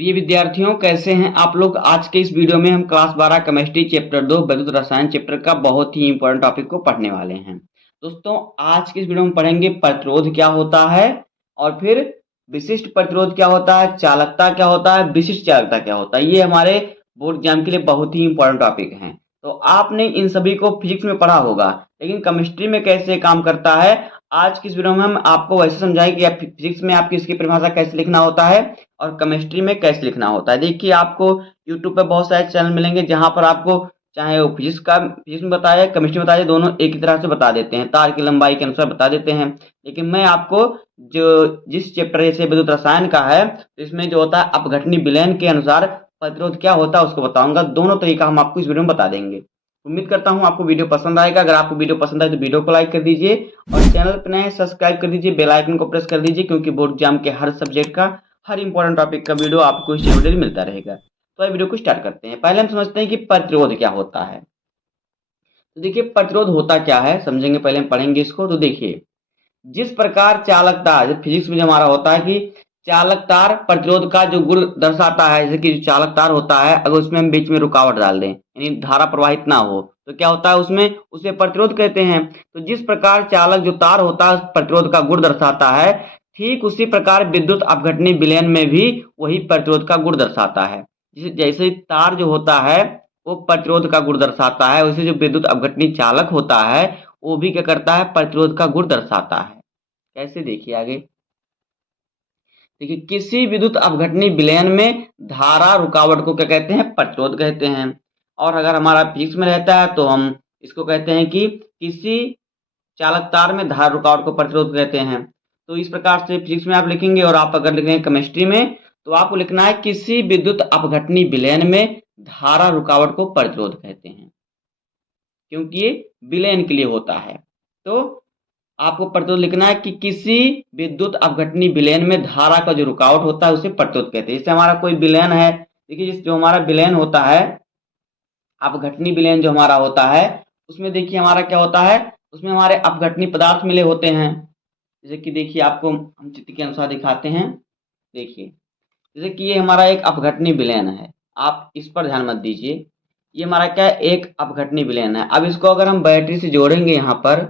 प्रिय विद्यार्थियों, कैसे हैं आप लोग। आज के इस वीडियो में हम क्लास 12 केमिस्ट्री चैप्टर 2 विद्युत रसायन चैप्टर का बहुत ही इंपॉर्टेंट टॉपिक को पढ़ने वाले हैं। दोस्तों, आज के इस वीडियो में पढ़ेंगे प्रतिरोध क्या होता है, और फिर विशिष्ट प्रतिरोध क्या होता है, चालकता क्या होता है, विशिष्ट चालकता क्या होता है। ये हमारे बोर्ड एग्जाम के लिए बहुत ही इंपॉर्टेंट टॉपिक हैं। तो आपने इन सभी को फिजिक्स में पढ़ा होगा, लेकिन केमिस्ट्री में कैसे काम करता है, आज की इस वीडियो में हम आपको वैसे समझाएंगे कि आप फिजिक्स में आपकी इसकी परिभाषा कैसे लिखना होता है और केमिस्ट्री में कैसे लिखना होता है। देखिए, आपको यूट्यूब पे बहुत सारे चैनल मिलेंगे जहां पर आपको चाहे वो फिजिक्स में बताया, केमिस्ट्री में बताया, दोनों एक ही तरह से बता देते हैं, तार की लंबाई के अनुसार बता देते हैं। लेकिन मैं आपको जो जिस चैप्टर जैसे विद्युत रसायन का है, तो इसमें जो होता है अपघटनी विलयन के अनुसार प्रतिरोध क्या होता है उसको बताऊंगा। दोनों तरीका हम आपको इस वीडियो में बता देंगे। उम्मीद करता हूं आपको वीडियो पसंद आएगा। अगर आपको वीडियो पसंद आए तो वीडियो को लाइक कर दीजिए और चैनल पर नए सब्सक्राइब कर दीजिए, बेल आइकन को प्रेस कर दीजिए, क्योंकि बोर्ड एग्जाम के हर सब्जेक्ट का हर इंपॉर्टेंट टॉपिक का वीडियो आपको इस चैनल पर मिलता रहेगा। तो वीडियो को स्टार्ट करते हैं। पहले हम समझते हैं कि प्रतिरोध क्या होता है। तो देखिए, प्रतिरोध होता क्या है समझेंगे, पहले हम पढ़ेंगे इसको। तो देखिए, जिस प्रकार चालक तार, फिजिक्स में जो हमारा होता है कि चालक तार प्रतिरोध का जो गुण दर्शाता है, जैसे कि जो चालक तार होता है, अगर उसमें हम बीच में रुकावट डाल दें यानी धारा प्रवाहित ना हो तो क्या होता है, उसमें उसे प्रतिरोध कहते हैं। तो जिस प्रकार चालक जो तार होता है प्रतिरोध का गुण दर्शाता है, ठीक उसी प्रकार विद्युत अपघटनी विलयन में भी वही प्रतिरोध का गुण दर्शाता है। जैसे जैसे तार जो होता है वो प्रतिरोध का गुण दर्शाता है, वैसे जो विद्युत अपघटनी चालक होता है वो भी क्या करता है, प्रतिरोध का गुण दर्शाता है। कैसे, देखिए आगे। देखिए, किसी विद्युत अपघटनी विलयन में धारा रुकावट को क्या कहते हैं, प्रतिरोध कहते हैं। और अगर हमारा फिजिक्स में रहता है तो हम इसको कहते हैं कि किसी चालक तार में धारा रुकावट को प्रतिरोध कहते हैं। तो इस प्रकार से फिजिक्स में आप लिखेंगे, और आप अगर लिखेंगे केमिस्ट्री में तो आपको लिखना है किसी विद्युत अपघटनी विलयन में धारा रुकावट को प्रतिरोध कहते हैं, क्योंकि ये विलयन के लिए होता है। तो आपको प्रतिरोध लिखना है कि किसी विद्युत अपघटनी विलयन में धारा का जो रुकावट होता है उसे प्रतिरोध कहते हैं। जैसे हमारा कोई विलयन है, देखिए जो हमारा विलयन होता है, अपघटनी विलयन जो हमारा होता है, उसमें देखिए हमारा क्या होता है, उसमें हमारे अपघटनी पदार्थ मिले होते हैं। जैसे कि देखिए, आपको हम चित्र के अनुसार दिखाते हैं। देखिए, जैसे कि ये हमारा एक अपघटनी विलयन है, आप इस पर ध्यान मत दीजिए। ये हमारा क्या है, एक अपघटनी विलयन है। अब इसको अगर हम बैटरी से जोड़ेंगे यहाँ पर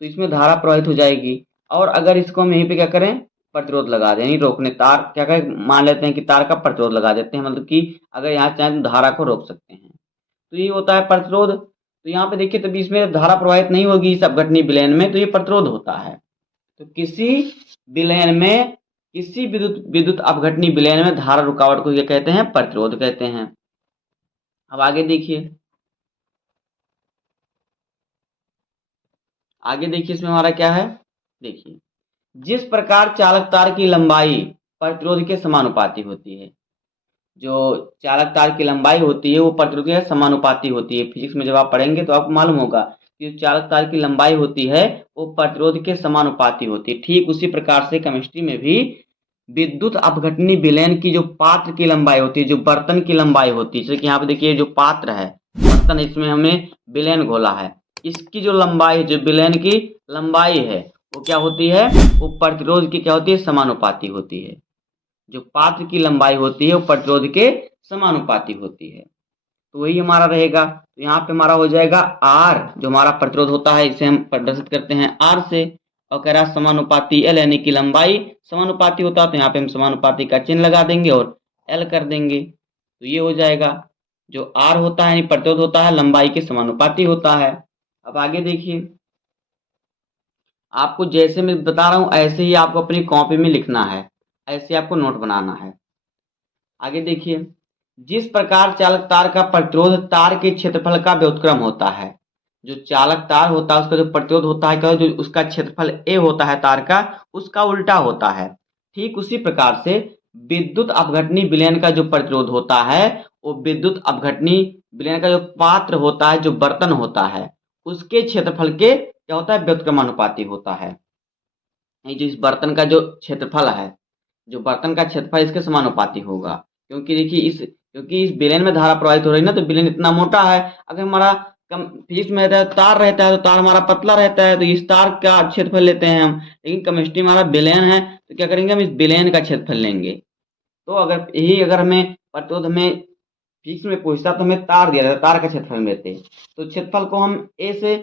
तो इसमें धारा प्रवाहित हो जाएगी, और अगर इसको हम यहीं पे क्या करें, प्रतिरोध लगा दें, यानी रोकने, तार क्या करें, मान लेते हैं कि तार का प्रतिरोध लगा देते हैं, मतलब कि अगर यहाँ चाहें तो धारा को रोक सकते हैं। तो ये होता है प्रतिरोध। तो यहाँ पे देखिए, तभी इसमें धारा प्रवाहित नहीं होगी इस अपघटनी विलयन में, तो ये प्रतिरोध होता है। तो किसी विलयन में, किसी विद्युत विद्युत अपघटनी विलयन में धारा रुकावट को ये कहते हैं, प्रतिरोध कहते हैं। अब आगे देखिए, आगे देखिए इसमें हमारा क्या है। देखिए, जिस प्रकार चालक तार की लंबाई प्रतिरोध के समानुपाती होती है, जो चालक तार की लंबाई होती है वो प्रतिरोध के समानुपाती होती है। फिजिक्स में जब आप पढ़ेंगे तो आपको मालूम होगा कि जो चालक तार की लंबाई होती है वो प्रतिरोध के समानुपाती होती है। ठीक उसी प्रकार से केमिस्ट्री में भी विद्युत अपघटनी विलयन की जो पात्र की लंबाई होती है, जो बर्तन की लंबाई होती है, जैसे कि यहाँ पे देखिए जो पात्र है, बर्तन, इसमें हमने विलयन घोला है, इसकी जो लंबाई, जो विलयन की लंबाई है वो क्या होती है, वो प्रतिरोध की क्या होती है, समानुपाती होती है। जो पात्र की लंबाई होती है वो प्रतिरोध के समानुपाती होती है। तो वही हमारा रहेगा। तो यहाँ पे हमारा हो जाएगा R, जो हमारा प्रतिरोध होता है, इसे हम प्रदर्शित करते हैं R से। और कह रहा समानुपाती L, यानी कि लंबाई समानुपाती होता है, तो यहाँ पे हम समानुपाती का चिन्ह लगा देंगे और L कर देंगे। तो ये हो जाएगा, जो R होता है यानी प्रतिरोध होता है, लंबाई के समानुपाती होता है। अब आगे देखिए, आपको जैसे मैं बता रहा हूँ ऐसे ही आपको अपनी कॉपी में लिखना है, ऐसे आपको नोट बनाना है। आगे देखिए, जिस प्रकार चालक तार का प्रतिरोध तार के क्षेत्रफल का व्युत्क्रम होता है, जो चालक तार होता है उसका जो प्रतिरोध होता है, क्या जो उसका क्षेत्रफल A होता है तार का, उसका उल्टा होता है। ठीक उसी प्रकार से विद्युत अपघटनी विलयन का जो प्रतिरोध होता है, वो विद्युत अपघटनी विलयन का जो पात्र होता है, जो बर्तन होता है, उसके क्षेत्रफल के क्या होता है, व्युत्क्रमानुपाती होता है। ये जो इस बर्तन का जो क्षेत्रफल है, जो बर्तन का क्षेत्रफल इसके समानुपाती होगा, क्योंकि देखिए क्योंकि इस विलयन में धारा प्रवाहित हो रही है ना, तो विलयन इतना मोटा है। अगर हमारा कम फिजिक्स में रहता है तार रहता है, तो तार हमारा पतला रहता है, तो इस तार का क्षेत्रफल लेते हैं हम। लेकिन केमिस्ट्री हमारा विलयन है, तो क्या करेंगे, हम इस विलयन का क्षेत्रफल लेंगे। तो अगर हमें प्रतिरोध हमें फिक्स में पूछता तो हमें तार दिया जाता, तार का क्षेत्रफल देते। तो क्षेत्रफल को हम ए से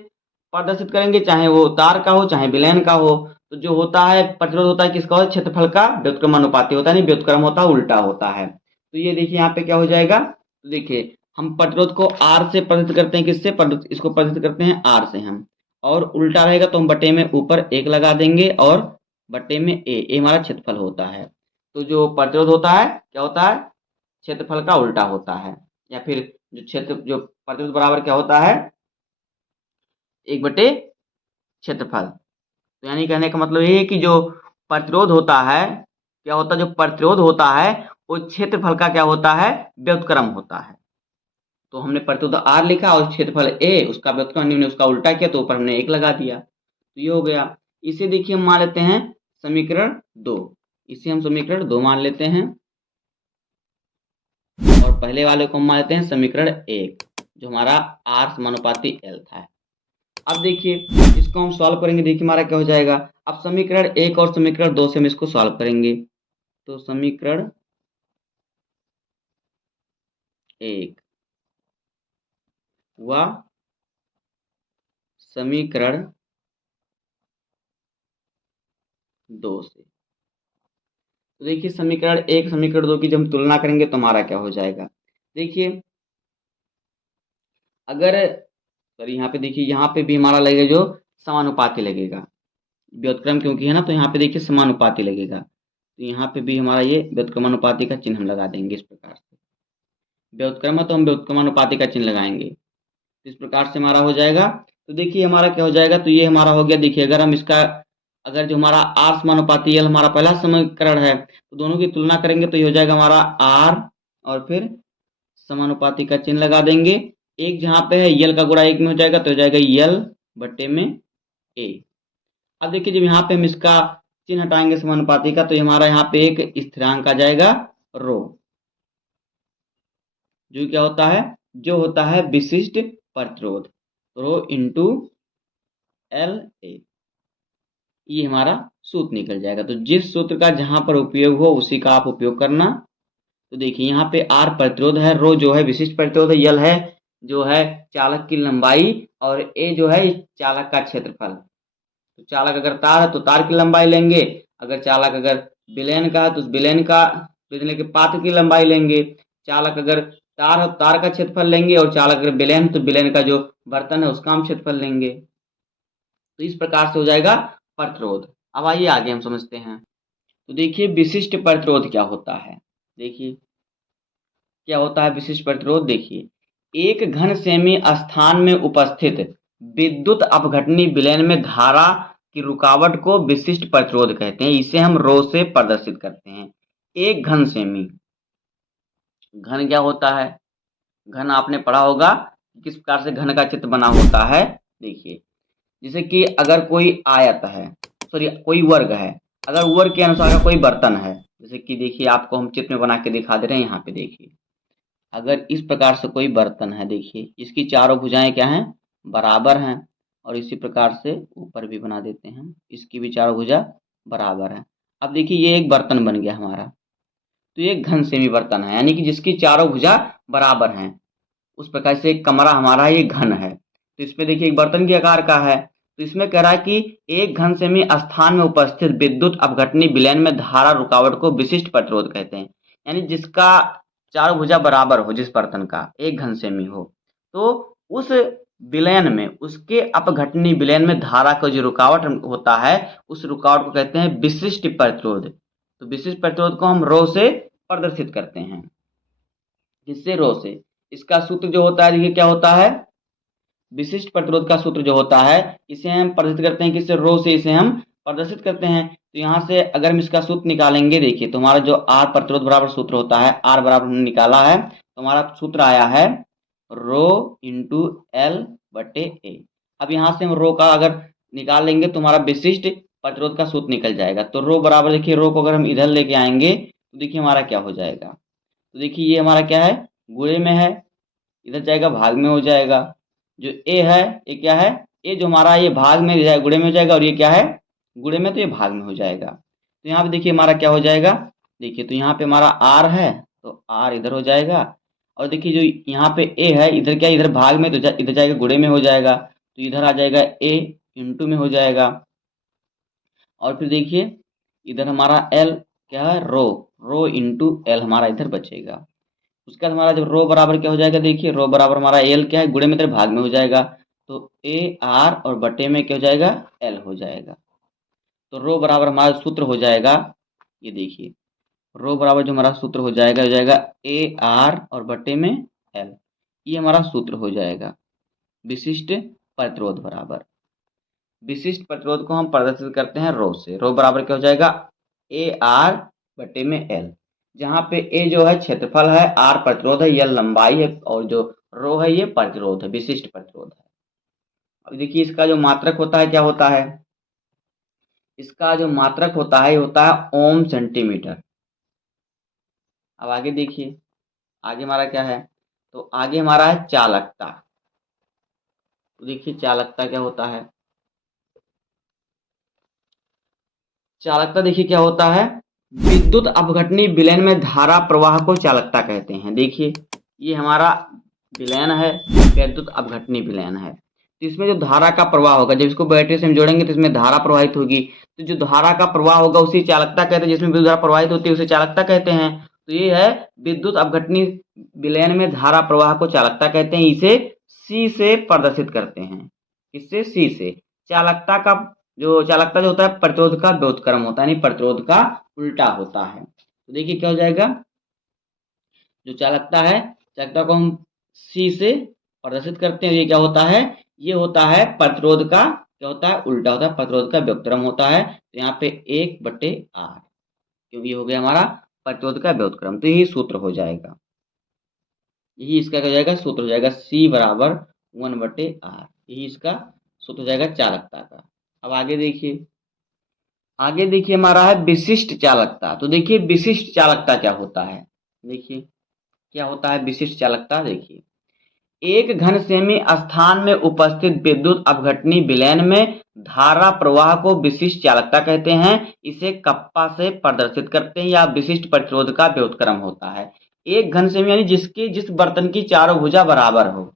प्रदर्शित करेंगे, चाहे वो तार का हो चाहे विलयन का हो। तो जो होता है प्रतिरोध होता है किसका होता है, क्षेत्रफल का व्युत्क्रमानुपाती होता है, नहीं व्युत्क्रम होता है, उल्टा होता है। तो ये देखिए यहाँ पे क्या हो जाएगा, तो देखिए हम प्रतिरोध को आर से प्रदर्शित करते हैं, किससे इसको प्रदर्शित करते हैं आर से हम, और उल्टा रहेगा तो हम बटे में ऊपर एक लगा देंगे और बटे में ए हमारा क्षेत्रफल होता है। तो जो प्रतिरोध होता है क्या होता है, क्षेत्रफल का उल्टा होता है, या फिर जो प्रतिरोध बराबर क्या होता है, एक बटे क्षेत्रफल। तो यानी कहने का मतलब ये है कि जो प्रतिरोध होता है क्या होता है, जो प्रतिरोध होता है वो क्षेत्रफल का क्या होता है, व्युत्क्रम होता है। तो हमने प्रतिरोध आर लिखा और क्षेत्रफल ए, उसका व्युत्क्रम हमने उसका उल्टा किया तो ऊपर हमने एक लगा दिया, तो ये हो गया। इसे देखिए हम मान लेते हैं समीकरण 2, इसे हम समीकरण 2 मान लेते हैं, और पहले वाले को हम मान लेते हैं समीकरण 1, जो हमारा आर समानुपाती एल था। अब देखिए इसको हम सॉल्व करेंगे, देखिए हमारा क्या हो जाएगा। अब समीकरण 1 और समीकरण 2 से हम इसको सॉल्व करेंगे। तो समीकरण 1 व समीकरण 2 से, तो देखिए समीकरण 1 समीकरण 2 की जब हम तुलना करेंगे तो हमारा क्या हो जाएगा। देखिए अगर सॉरी यहाँ पे देखिए, यहाँ पे भी हमारा लगेगा जो समानुपाती लगेगा, व्युत्क्रम क्योंकि है ना, तो यहाँ पे देखिए समानुपाती लगेगा। तो यहाँ पे भी हमारा ये व्युत्क्रमानुपाती का चिन्ह हम लगा देंगे इस प्रकार से। व्युत्क्रम है तो हम व्युत्क्रमानुपाती का चिन्ह लगाएंगे, तो इस प्रकार से हमारा हो जाएगा। तो देखिए हमारा क्या हो जाएगा, तो ये हमारा हो गया। देखिए अगर हम इसका अगर जो हमारा आर समानुपाती एल हमारा पहला समीकरण है, तो दोनों की तुलना करेंगे तो ये हो जाएगा हमारा आर, और फिर समानुपाती का चिन्ह लगा देंगे। एक जहाँ पे है यल का गुणा एक में हो जाएगा तो हो जाएगा यल बटे में ए। अब देखिए जब यहाँ पे हम इसका चिन्ह हटाएंगे समानुपाती का, तो हमारा यहाँ पे एक स्थिरांक आ जाएगा रो, जो क्या होता है, जो होता है विशिष्ट प्रतिरोध, रो इंटू एल ए, ये हमारा सूत्र निकल जाएगा। तो जिस सूत्र का जहां पर उपयोग हो उसी का आप उपयोग करना। तो देखिए यहाँ पे आर प्रतिरोध है, रो जो है विशिष्ट प्रतिरोध है, यल है जो है चालक की लंबाई, और ए जो है चालक का क्षेत्रफल। तो चालक अगर तार है तो तार की लंबाई लेंगे, अगर चालक अगर विलयन का है तो उस विलयन का बिजली के पात्र की लंबाई लेंगे। चालक अगर तार है तो तार का क्षेत्रफल लेंगे, और चालक अगर विलयन है तो विलयन का जो बर्तन है उसका हम क्षेत्रफल लेंगे। तो इस प्रकार से हो जाएगा प्रतिरोध। अब आइए आगे हम समझते हैं। तो देखिए विशिष्ट प्रतिरोध क्या होता है, देखिए क्या होता है विशिष्ट प्रतिरोध। देखिए एक घन सेमी स्थान में उपस्थित विद्युत अपघटनी विलयन में धारा की रुकावट को विशिष्ट प्रतिरोध कहते हैं, इसे हम रो से प्रदर्शित करते हैं। एक घन सेमी, घन क्या होता है, घन आपने पढ़ा होगा किस प्रकार से घन का चित्र बना होता है। देखिए जैसे कि अगर कोई आयत है, सॉरी कोई वर्ग है, अगर वर्ग के अनुसार का कोई बर्तन है, जैसे कि देखिए आपको हम चित्र में बना के दिखा दे रहे हैं। यहाँ पे देखिए अगर इस प्रकार से कोई बर्तन है, देखिए इसकी चारों भुजाएं क्या हैं, बराबर हैं, और इसी प्रकार से ऊपर भी बना देते हैं हम, इसकी भी चारों भुजा बराबर है। अब देखिए ये एक बर्तन बन गया हमारा, तो ये घन सेमी बर्तन है, यानी कि जिसकी चारों भुजा बराबर हैं। उस प्रकार से एक कमरा हमारा ये घन है, तो इसमें देखिए एक बर्तन के आकार का है। तो इसमें कह रहा है कि एक घन सेमी स्थान में उपस्थित विद्युत अपघटनी विलयन में धारा रुकावट को विशिष्ट प्रतिरोध कहते हैं, यानी जिसका चारों भुजा बराबर हो, जिस बर्तन का एक घन सेमी हो, तो उस विलयन में, उसके अपघटनी विलयन में धारा का जो रुकावट होता है उस रुकावट को कहते हैं विशिष्ट प्रतिरोध। तो विशिष्ट प्रतिरोध को हम रो से प्रदर्शित करते हैं, जिससे रो से इसका सूत्र जो होता है, देखिए क्या होता है, विशिष्ट प्रतिरोध का सूत्र जो होता है इसे हम प्रदर्शित करते हैं किससे, रो से इसे हम प्रदर्शित करते हैं। तो यहाँ से अगर हम इसका सूत्र निकालेंगे, देखिए तो हमारा जो आर प्रतिरोध बराबर सूत्र होता है, आर बराबर हमने निकाला है, तो हमारा सूत्र आया है रो इंटू एल बटे ए। अब यहाँ से हम रो का अगर निकाल लेंगे तो हमारा विशिष्ट प्रतिरोध का सूत्र निकल जाएगा। तो रो बराबर, देखिए रो को अगर हम इधर लेके आएंगे तो देखिए हमारा क्या हो जाएगा। तो देखिए ये हमारा क्या है, गुणे में है, इधर जाएगा भाग में हो जाएगा। जो ए है ये क्या है, ए जो हमारा ये भाग में जाएगा, गुणे में हो जाएगा, और ये क्या है गुणे में, तो ये भाग में हो जाएगा। तो यहाँ पे देखिए हमारा क्या हो जाएगा, देखिए तो यहाँ पे हमारा आर है तो आर इधर हो जाएगा, और देखिए जो यहाँ पे ए है इधर क्या है, इधर भाग में तो इधर जाएगा गुणे में हो जाएगा, तो इधर आ जाएगा ए इंटू में हो जाएगा। और फिर देखिए इधर हमारा एल क्या है, रो, रो इंटू एल हमारा इधर बचेगा। उसके बाद हमारा जब रो बराबर क्या हो जाएगा, देखिए रो बराबर हमारा एल क्या है, गुणे में इधर भाग में हो जाएगा, तो ए आर और बटे में क्या हो जाएगा, एल हो जाएगा। तो रो बराबर हमारा सूत्र हो जाएगा, ये देखिए रो बराबर जो हमारा सूत्र हो जाएगा ए आर और बटे में एल, ये हमारा सूत्र हो जाएगा विशिष्ट प्रतिरोध बराबर। विशिष्ट प्रतिरोध को हम प्रदर्शित करते हैं रो से। रो बराबर क्या हो जाएगा, ए आर बटे में एल, जहाँ पे ए जो है क्षेत्रफल है, आर प्रतिरोध है, एल लंबाई है, और जो रो है ये प्रतिरोध है, विशिष्ट प्रतिरोध है। अब देखिए इसका जो मात्रक होता है क्या होता है, इसका जो मात्रक होता है ये होता है ओम सेंटीमीटर। अब आगे देखिए आगे हमारा क्या है, तो आगे हमारा है चालकता। तो देखिए चालकता क्या होता है, चालकता देखिए क्या होता है, विद्युत अपघटनी विलयन में धारा प्रवाह को चालकता कहते हैं। देखिए ये हमारा विलयन है, विद्युत अपघटनी विलयन है, तो इसमें जो धारा का प्रवाह होगा, जब इसको बैटरी से हम जोड़ेंगे तो इसमें धारा प्रवाहित होगी, तो जो धारा का प्रवाह होगा उसी चालकता कहते हैं, जिसमें विद्युत धारा प्रवाहित होती है उसे चालकता कहते हैं। तो ये है विद्युत अपघटनी विलयन में धारा प्रवाह को चालकता कहते हैं, इसे सी से प्रदर्शित करते हैं। किससे, सी से। चालकता का जो चालकता जो होता है प्रतिरोध का व्युत्क्रम होता है, यानी प्रतिरोध का उल्टा होता है। तो देखिए क्या हो जाएगा, जो चालकता है, चालकता को हम सी से प्रदर्शित करते हैं, ये क्या होता है, ये होता है प्रतिरोध का क्या होता है, उल्टा होता है, प्रतिरोध का व्युत्क्रम होता है। तो यहाँ पे 1/r, क्योंकि ये हो गया हमारा प्रतिरोध का व्युत्क्रम, तो यही सूत्र हो जाएगा, यही इसका क्या हो जाएगा, सूत्र हो जाएगा C बराबर 1/r, यही इसका सूत्र हो जाएगा चालकता का। अब आगे देखिए, आगे देखिए हमारा है विशिष्ट चालकता। तो देखिए विशिष्ट चालकता क्या होता है, देखिए क्या होता है विशिष्ट चालकता। देखिए एक घन सेमी स्थान में उपस्थित विद्युत अपघटनी विलयन में धारा प्रवाह को विशिष्ट चालकता कहते हैं, इसे कप्पा से प्रदर्शित करते हैं, या विशिष्ट प्रतिरोध का व्युत्क्रम होता है। एक घन सेमी यानी जिस बर्तन की चारों भुजा बराबर हो,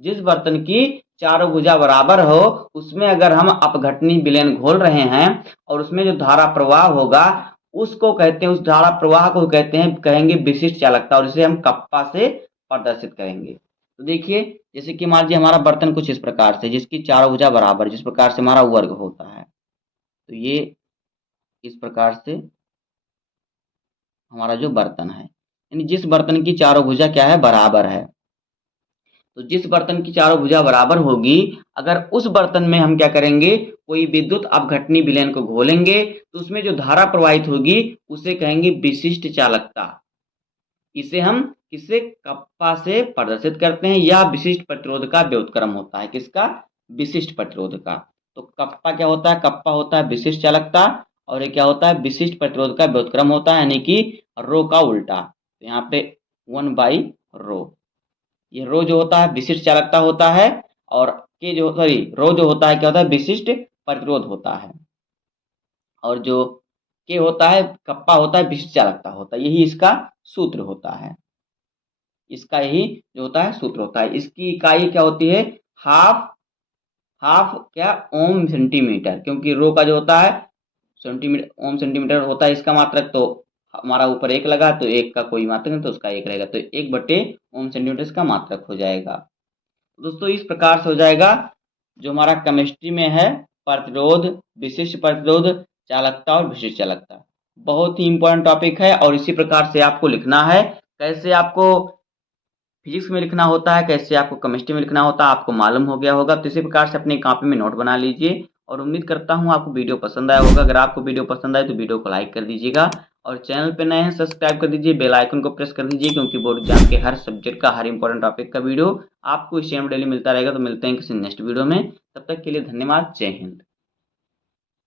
जिस बर्तन की चारों भुजा बराबर हो उसमें अगर हम अपघटनी विलयन घोल रहे हैं और उसमें जो धारा प्रवाह होगा उसको कहते हैं, उस धारा प्रवाह को कहते हैं, कहेंगे विशिष्ट चालकता, और इसे हम कप्पा से प्रदर्शित करेंगे। तो देखिए जैसे कि मान लीजिए हमारा बर्तन कुछ इस प्रकार से, जिसकी चारों भुजा बराबर, जिस प्रकार से हमारा वर्ग होता है, तो ये इस प्रकार से हमारा जो बर्तन है, यानी जिस बर्तन की चारों भुजा क्या है, बराबर है, तो जिस बर्तन की चारों भुजा बराबर होगी, अगर उस बर्तन में हम क्या करेंगे, कोई विद्युत अपघटनी विलयन को घोलेंगे तो उसमें जो धारा प्रवाहित होगी उसे कहेंगे विशिष्ट चालकता। इसे हम किससे, कप्पा से प्रदर्शित करते हैं, या विशिष्ट प्रतिरोध का व्युत्क्रम होता है, किसका, विशिष्ट प्रतिरोध का। तो कप्पा क्या होता है, कप्पा होता है विशिष्ट चालकता, और ये क्या होता है, विशिष्ट प्रतिरोध का व्युत्क्रम होता है, यानी कि रो का उल्टा। तो यहाँ पे 1/रो, ये रो जो होता है विशिष्ट चालकता होता है, और के जो सॉरी रो जो होता है क्या होता है, विशिष्ट प्रतिरोध होता है, और जो के होता है, कप्पा होता है विशिष्ट चालकता होता है, यही इसका सूत्र होता है, इसका यही जो होता है सूत्र होता है। इसकी इकाई क्या होती है, हाफ, हाफ क्या, ओम सेंटीमीटर, क्योंकि रो का जो होता है सेंटीमीटर, ओम सेंटीमीटर होता है इसका मात्रक, तो हमारा ऊपर 1 लगा तो 1 का कोई मात्रक नहीं तो उसका 1 रहेगा, तो 1/ओम सेंटीमीटर इसका मात्रक हो जाएगा। दोस्तों इस प्रकार से हो जाएगा जो हमारा केमिस्ट्री में है, प्रतिरोध, विशिष्ट प्रतिरोध, चालकता और विशिष्ट चालकता, बहुत ही इंपॉर्टेंट टॉपिक है, और इसी प्रकार से आपको लिखना है। कैसे आपको फिजिक्स में लिखना होता है, कैसे आपको केमिस्ट्री में लिखना होता है, आपको मालूम हो गया होगा। तो इसी प्रकार से अपनी कॉपी में नोट बना लीजिए, और उम्मीद करता हूँ आपको वीडियो पसंद आया होगा। अगर आपको वीडियो पसंद आए तो वीडियो को लाइक कर दीजिएगा, और चैनल पे नए हैं सब्सक्राइब कर दीजिए, बेल आइकन को प्रेस कर दीजिए, क्योंकि बोर्ड एग्जाम के हर सब्जेक्ट का, हर इंपॉर्टेंट टॉपिक का वीडियो आपको इस चैनल पर डेली मिलता रहेगा। तो मिलते हैं किसी नेक्स्ट वीडियो में, तब तक के लिए धन्यवाद, जय हिंद।